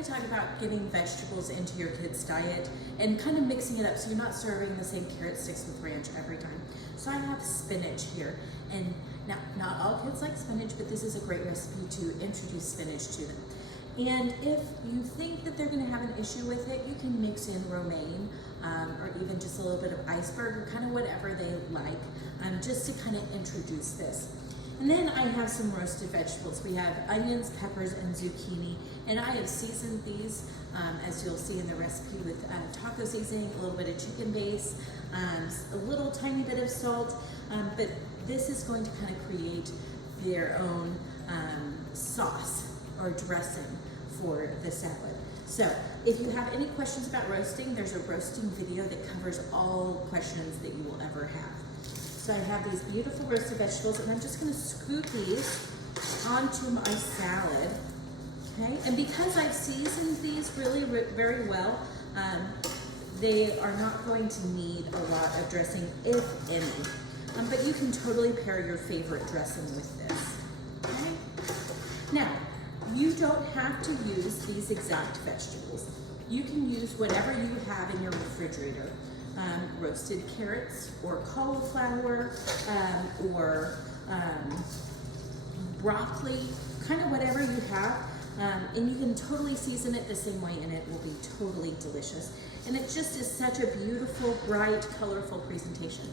going to talk about getting vegetables into your kids' diet and kind of mixing it up so you're not serving the same carrot sticks with ranch every time. So I have spinach here, and now not all kids like spinach, but this is a great recipe to introduce spinach to them. And if you think that they're going to have an issue with it, you can mix in romaine or even just a little bit of iceberg or kind of whatever they like, just to kind of introduce this. And then I have some roasted vegetables. We have onions, peppers, and zucchini, and I have seasoned these, as you'll see in the recipe, with taco seasoning, a little bit of chicken base, a little tiny bit of salt, but this is going to kind of create their own sauce or dressing for the salad. So if you have any questions about roasting, there's a roasting video that covers all questions that you will ever have. So I have these beautiful roasted vegetables, and I'm just going to scoop these onto my salad. Okay, and because I've seasoned these really very well, they are not going to need a lot of dressing, if any. But you can totally pair your favorite dressing with this. Okay? Now, you don't have to use these exact vegetables. You can use whatever you have in your refrigerator. Roasted carrots or cauliflower or broccoli, kind of whatever you have. And you can totally season it the same way and it will be totally delicious. And it just is such a beautiful, bright, colorful presentation.